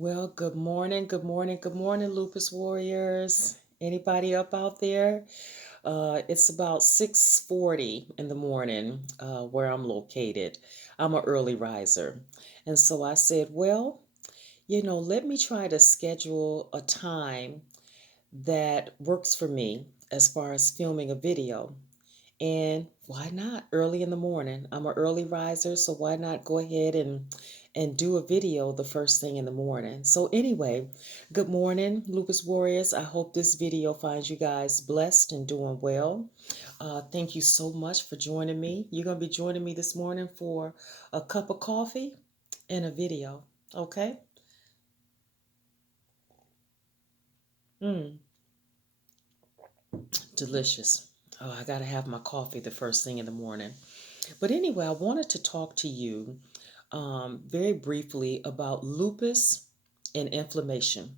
Well, good morning, good morning, good morning, Lupus Warriors. Anybody up out there? It's about 6:40 in the morning where I'm located. I'm an early riser. And so I said, well, let me try to schedule a time that works for me as far as filming a video. And why not early in the morning? I'm an early riser, so why not go ahead and do a video the first thing in the morning? So anyway, good morning, Lupus Warriors. I hope this video finds you guys blessed and doing well. Thank you so much for joining me. You're going to be joining me this morning for a cup of coffee and a video. Okay? Mm, delicious. Oh, I got to have my coffee the first thing in the morning. But anyway, I wanted to talk to you very briefly about lupus and inflammation.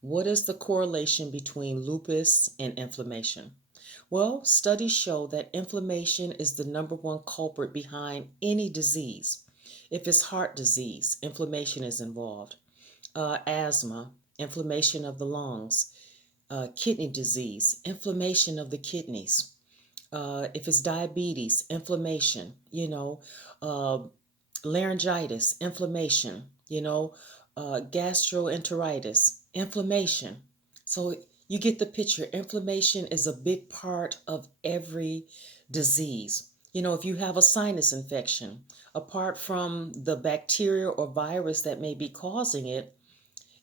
What is the correlation between lupus and inflammation? Well, studies show that inflammation is the number one culprit behind any disease. If it's heart disease, inflammation is involved. Asthma, inflammation of the lungs. Kidney disease, inflammation of the kidneys. If it's diabetes, inflammation, uh, laryngitis, inflammation, gastroenteritis, inflammation. So you get the picture. Inflammation is a big part of every disease. If you have a sinus infection, apart from the bacteria or virus that may be causing it,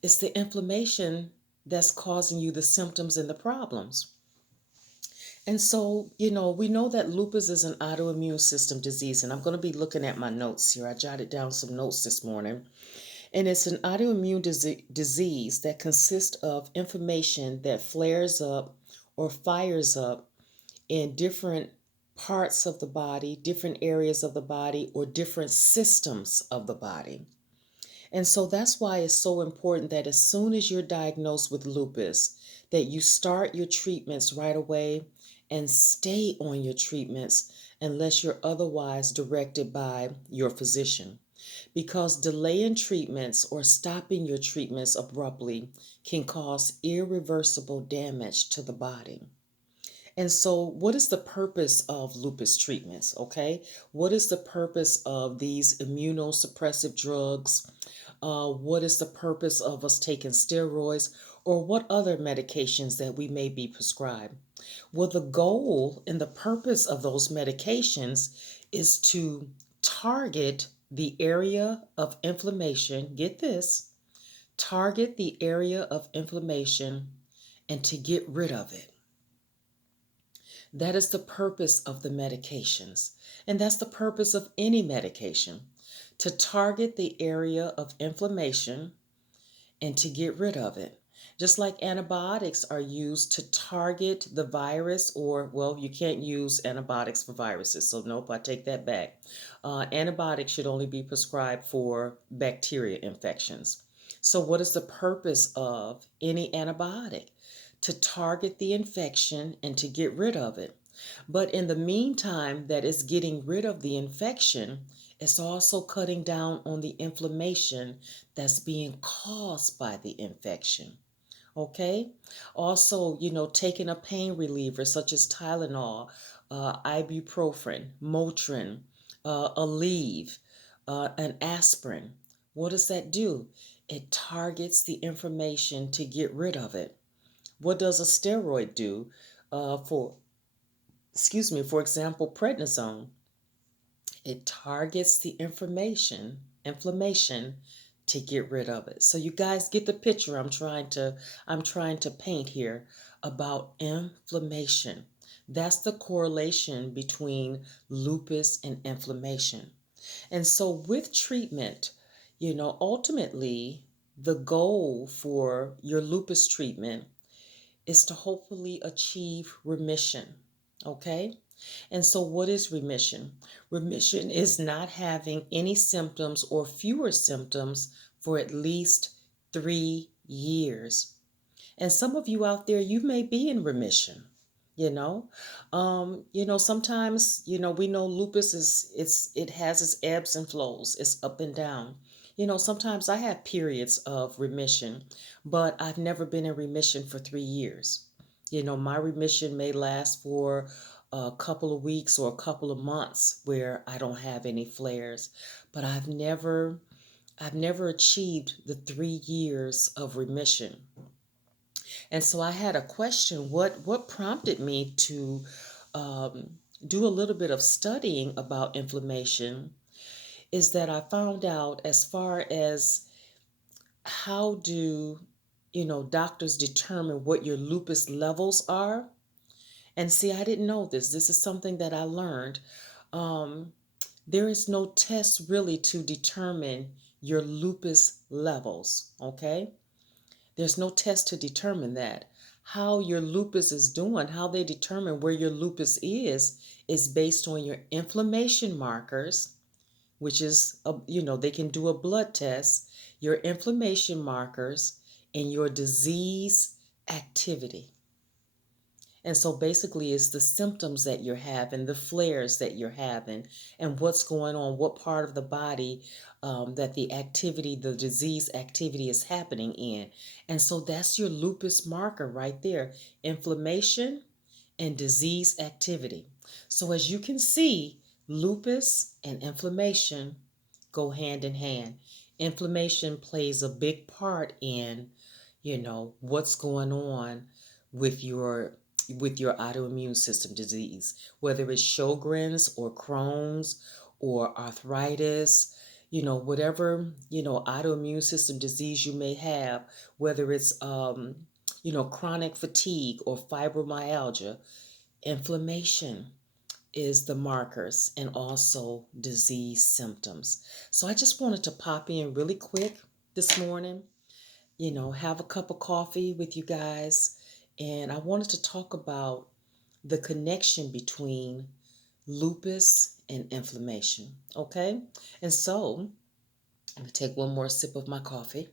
it's the inflammation that's causing you the symptoms and the problems. And so, we know that lupus is an autoimmune system disease, and I'm going to be looking at my notes here. I jotted down some notes this morning. And it's an autoimmune disease that consists of inflammation that flares up or fires up in different parts of the body, different areas of the body, or different systems of the body. And so that's why it's so important that as soon as you're diagnosed with lupus, that you start your treatments right away and stay on your treatments unless you're otherwise directed by your physician. Because delaying treatments or stopping your treatments abruptly can cause irreversible damage to the body. And so, what is the purpose of lupus treatments? Okay, what is the purpose of these immunosuppressive drugs? What is the purpose of us taking steroids or what other medications that we may be prescribed? Well, the goal and the purpose of those medications is to target the area of inflammation. Get this, target the area of inflammation and to get rid of it. That is the purpose of the medications. And that's the purpose of any medication, to target the area of inflammation and to get rid of it. Just like antibiotics are used to target the virus, or, well, you can't use antibiotics for viruses. So, nope, I take that back. Antibiotics should only be prescribed for bacteria infections. So, what is the purpose of any antibiotic? To target the infection and to get rid of it. But in the meantime, that is getting rid of the infection, it's also cutting down on the inflammation that's being caused by the infection. Okay? Also, taking a pain reliever such as Tylenol, ibuprofen, Motrin, Aleve, an aspirin. What does that do? It targets the inflammation to get rid of it. What does a steroid do for example, prednisone? It targets the inflammation to get rid of it. So you guys get the picture I'm trying to paint here about inflammation. That's the correlation between lupus and inflammation. And so with treatment, ultimately the goal for your lupus treatment is to hopefully achieve remission. Okay? And so, what is remission? Remission is not having any symptoms or fewer symptoms for at least 3 years. And some of you out there, you may be in remission. Sometimes we know lupus it has its ebbs and flows, it's up and down. Sometimes I have periods of remission, but I've never been in remission for 3 years. My remission may last for a couple of weeks or a couple of months where I don't have any flares, but I've never achieved the 3 years of remission. And so I had a question. What prompted me to um, do a little bit of studying about inflammation is that I found out as far as how do doctors determine what your lupus levels are. And see, I didn't know this. This is something that I learned. Um, there is no test really to determine your lupus levels, okay? There's no test to determine that. How your lupus is doing, how they determine where your lupus is based on your inflammation markers, which is, they can do a blood test, your inflammation markers, and your disease activity. And so basically, it's the symptoms that you're having, the flares that you're having, and what's going on, what part of the body that the activity, the disease activity is happening in. And so that's your lupus marker right there, inflammation and disease activity. So as you can see, lupus and inflammation go hand in hand. Inflammation plays a big part in, what's going on with your autoimmune system disease, whether it's Sjogren's or Crohn's or arthritis, whatever, autoimmune system disease you may have, whether it's chronic fatigue or fibromyalgia, inflammation is the markers and also disease symptoms. So I just wanted to pop in really quick this morning, have a cup of coffee with you guys. And I wanted to talk about the connection between lupus and inflammation. Okay? And so I'm going to take one more sip of my coffee.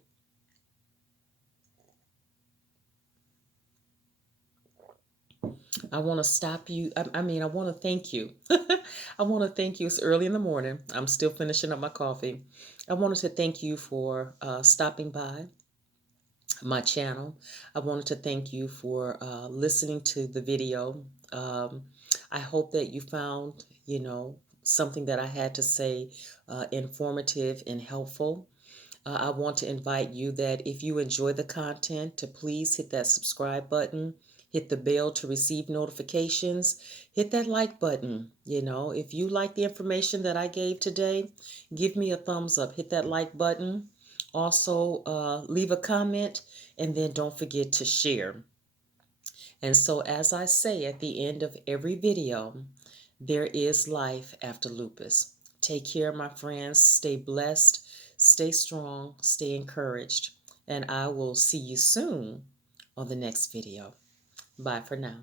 I want to stop you. I want to thank you. I want to thank you. It's early in the morning. I'm still finishing up my coffee. I wanted to thank you for stopping by my channel. I wanted to thank you for listening to the video. I hope that you found, something that I had to say informative and helpful. I want to invite you that if you enjoy the content, to please hit that subscribe button, hit the bell to receive notifications, hit that like button. If you like the information that I gave today, give me a thumbs up, hit that like button. Also, leave a comment, and then don't forget to share. And so, as I say at the end of every video, there is life after lupus. Take care, my friends. Stay blessed, stay strong, stay encouraged. And I will see you soon on the next video. Bye for now.